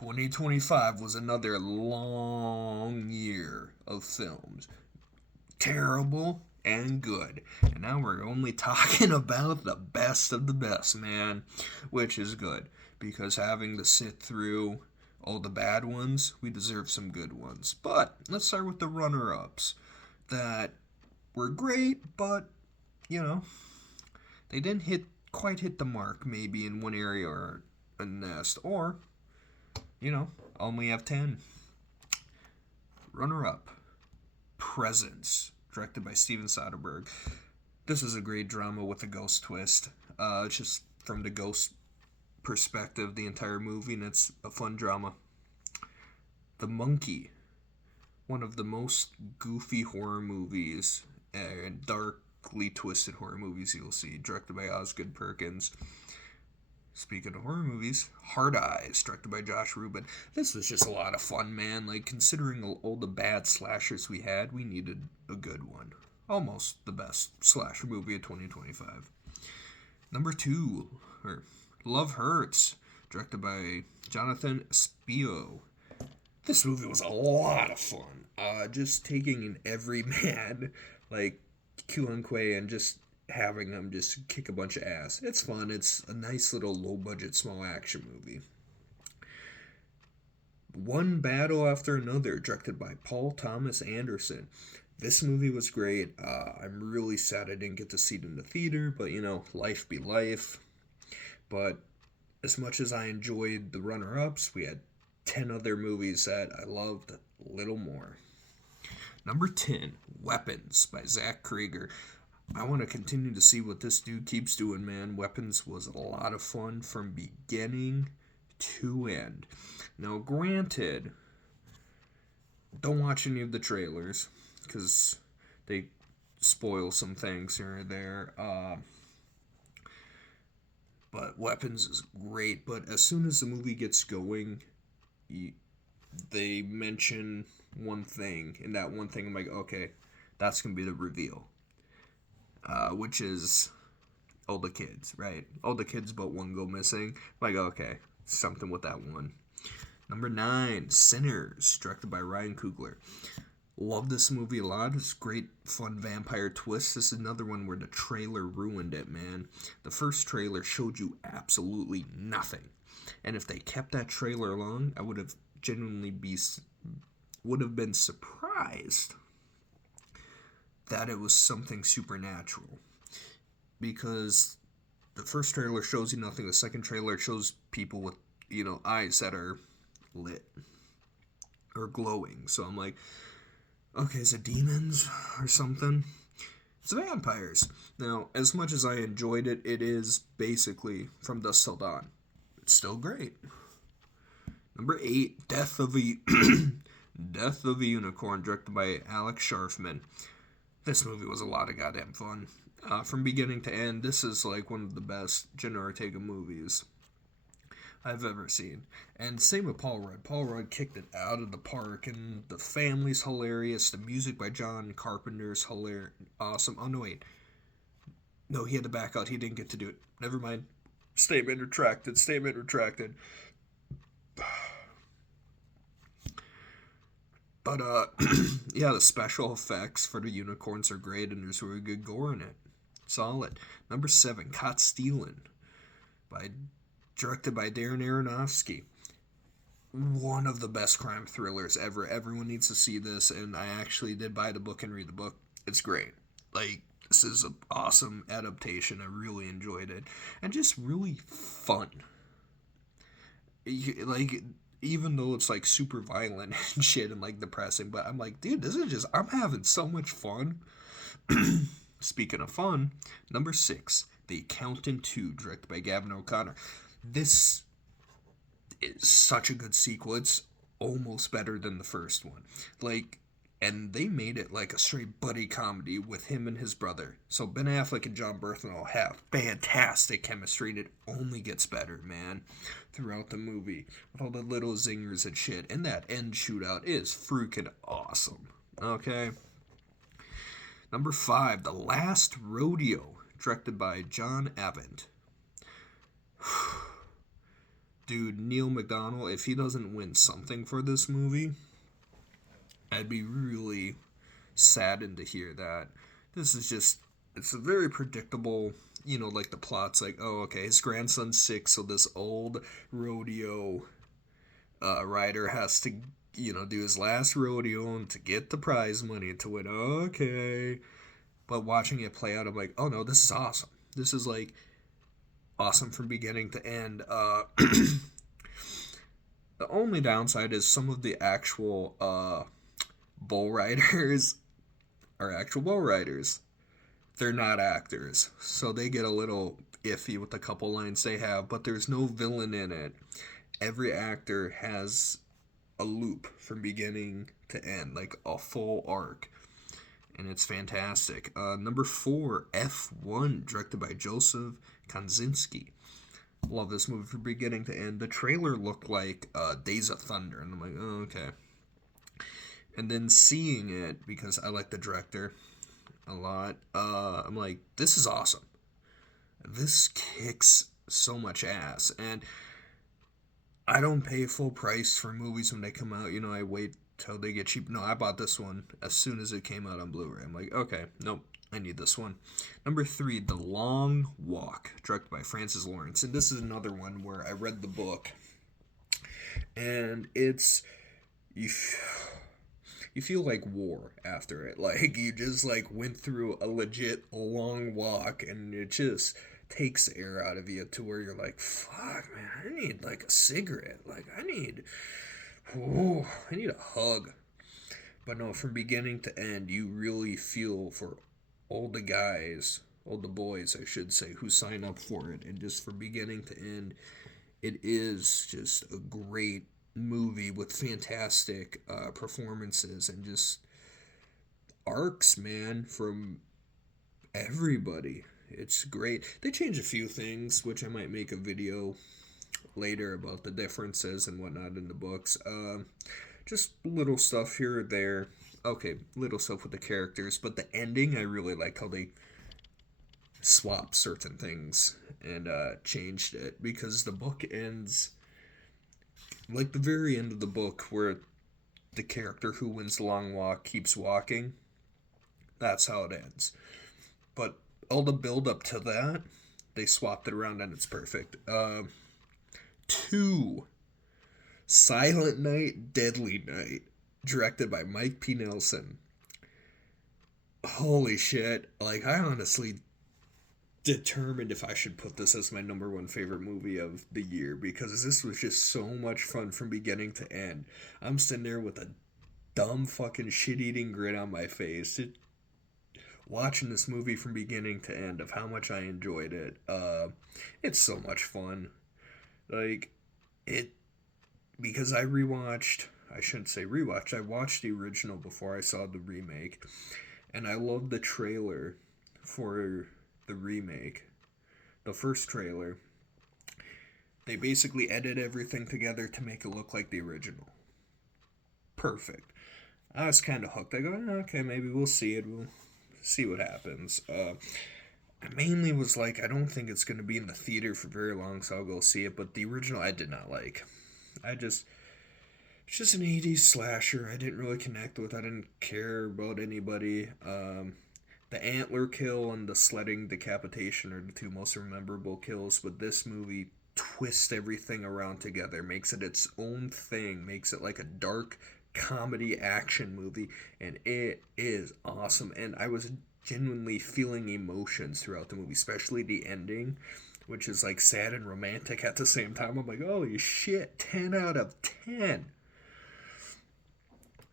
2025 was another long year of films. Terrible and good. And now we're only talking about the best of the best, man. Which is good. Because having to sit through all the bad ones, we deserve some good ones. But let's start with the runner ups that were great, but, you know, they didn't quite hit the mark maybe in one area or a nest. Or, only have 10. Runner up Presence, directed by Steven Soderbergh. This is a great drama with a ghost twist. Just from the ghost perspective, the entire movie, and it's a fun drama. The Monkey, one of the most goofy horror movies and darkly twisted horror movies you'll see, directed by Osgood Perkins. Speaking of horror movies, Hard Eyes, directed by Josh Rubin. This was just a lot of fun, man. Like, considering all the bad slashers we had, we needed a good one. Almost the best slasher movie of 2025. Number 2, Love Hurts, directed by Jonathan Spio. This movie was a lot of fun. Just taking an everyman like Q-Quay and just having them just kick a bunch of ass. It's fun. It's a nice little low-budget, small action movie. One Battle After Another, directed by Paul Thomas Anderson. This movie was great. I'm really sad I didn't get to see it in the theater, but life be life. But as much as I enjoyed the runner-ups, we had 10 other movies that I loved a little more. Number 10, Weapons by Zach Krieger. I want to continue to see what this dude keeps doing, man. Weapons was a lot of fun from beginning to end. Now, granted, don't watch any of the trailers because they spoil some things here and there. But Weapons is great. But as soon as the movie gets going, they mention one thing, and that one thing I'm like, okay, that's going to be the reveal. Which is all the kids, right? All the kids but one go missing. I'm like, okay, something with that one. Number 9, Sinners, directed by Ryan Coogler. Love this movie a lot. It's a great, fun vampire twist. This is another one where the trailer ruined it, man. The first trailer showed you absolutely nothing. And if they kept that trailer along, I would have genuinely been surprised that it was something supernatural. Because the first trailer shows you nothing. The second trailer shows people with, eyes that are lit or glowing. So I'm like, okay, is it demons or something? It's vampires. Now, as much as I enjoyed it, it is basically From Dusk Till Dawn. It's still great. Number 8, Death of a Unicorn, directed by Alex Sharfman. This movie was a lot of goddamn fun. From beginning to end, this is like one of the best Jenna Ortega movies I've ever seen. And same with Paul Rudd. Paul Rudd kicked it out of the park, and the family's hilarious. The music by John Carpenter's hilarious, awesome. Oh, no, wait. No, he had to back out. He didn't get to do it. Never mind. Statement retracted. But, yeah, the special effects for the unicorns are great, and there's really good gore in it. Solid. Number 7, Caught Stealin', directed by Darren Aronofsky. One of the best crime thrillers ever. Everyone needs to see this, and I actually did buy the book and read the book. It's great. Like, this is an awesome adaptation. I really enjoyed it. And just really fun. Like, even though it's like super violent and shit and like depressing, but I'm like, dude, I'm having so much fun. Speaking of fun, number 6, The Accountant 2, directed by Gavin O'Connor. This is such a good sequel. It's almost better than the first one. And they made it like a straight buddy comedy with him and his brother. So Ben Affleck and John Bernthal have fantastic chemistry, and it only gets better, man, throughout the movie. With all the little zingers and shit. And that end shootout is freaking awesome. Okay? Number 5, The Last Rodeo, directed by John Avent. dude, Neil McDonough, if he doesn't win something for this movie, I'd be really saddened to hear that. This is just, it's a very predictable, like the plot's like, oh, okay, his grandson's sick, so this old rodeo rider has to, do his last rodeo and to get the prize money to win. Okay. But watching it play out, I'm like, oh no, this is awesome. This is like awesome from beginning to end. The only downside is some of the actual bull riders are actual bull riders. They're not actors, so they get a little iffy with the couple lines they have, but there's no villain in it. Every actor has a loop from beginning to end, like a full arc, and it's fantastic. Number 4, F1, directed by Joseph Kosinski. Love this movie from beginning to end. The trailer looked like Days of Thunder, and I'm like, oh, okay. And then seeing it, because I like the director a lot, I'm like, this is awesome. This kicks so much ass. And I don't pay full price for movies when they come out. I wait till they get cheap. No, I bought this one as soon as it came out on Blu-ray. I'm like, okay, nope, I need this one. Number 3, The Long Walk, directed by Francis Lawrence. And this is another one where I read the book. And it's... You feel like war after it. Like, you just, went through a legit long walk, and it just takes the air out of you to where you're like, fuck, man, I need, a cigarette. I need a hug. But no, from beginning to end, you really feel for all the boys, I should say, who sign up for it. And just from beginning to end, it is just a great movie with fantastic performances and just arcs, man, from everybody. It's great. They change a few things, which I might make a video later about the differences and whatnot in the books. Just little stuff here or there. Okay, little stuff with the characters, but the ending, I really like how they swapped certain things and changed it, because the book ends like the very end of the book where the character who wins the long walk keeps walking. That's how it ends. But all the build up to that, they swapped it around and it's perfect. 2, Silent Night, Deadly Night, directed by Mike P. Nelson. Holy shit. I honestly determined if I should put this as my number 1 favorite movie of the year, because this was just so much fun from beginning to end. I'm sitting there with a dumb fucking shit-eating grin on my face, watching this movie from beginning to end of how much I enjoyed it. It's so much fun. Because I watched the original before I saw the remake, and I loved the trailer for the remake. The first trailer, they basically edit everything together to make it look like the original. Perfect. I was kind of hooked. I go, okay, maybe we'll see it. We'll see what happens. I mainly was like, I don't think it's going to be in the theater for very long, so I'll go see it. But the original I did not like. It's just an 80s slasher I didn't really connect with. I didn't care about anybody. The antler kill and the sledding decapitation are the 2 most memorable kills, but this movie twists everything around together, makes it its own thing, makes it like a dark comedy action movie, and it is awesome. And I was genuinely feeling emotions throughout the movie, especially the ending, which is sad and romantic at the same time. I'm like, holy shit, 10 out of 10.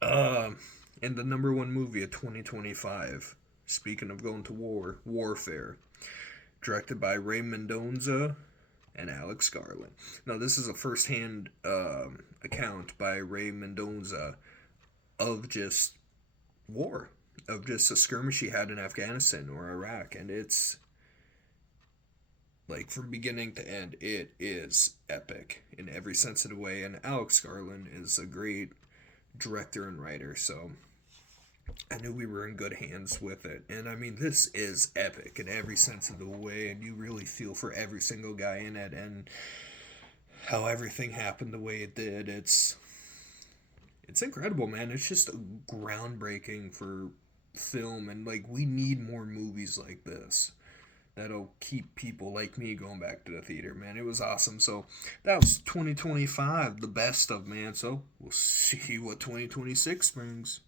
And the number 1 movie of 2025, speaking of going to war, Warfare, directed by Ray Mendoza and Alex Garland. Now, this is a first-hand account by Ray Mendoza of just war, of just a skirmish he had in Afghanistan or Iraq, and it's from beginning to end, it is epic in every sense of the way. And Alex Garland is a great director and writer, so I knew we were in good hands with it. And I mean, this is epic in every sense of the way, and you really feel for every single guy in it. And how everything happened the way it did. It's incredible, man. It's just groundbreaking for film, and like we need more movies like this that'll keep people like me going back to the theater, man. It was awesome. So that was 2025, the best of, man. So we'll see what 2026 brings.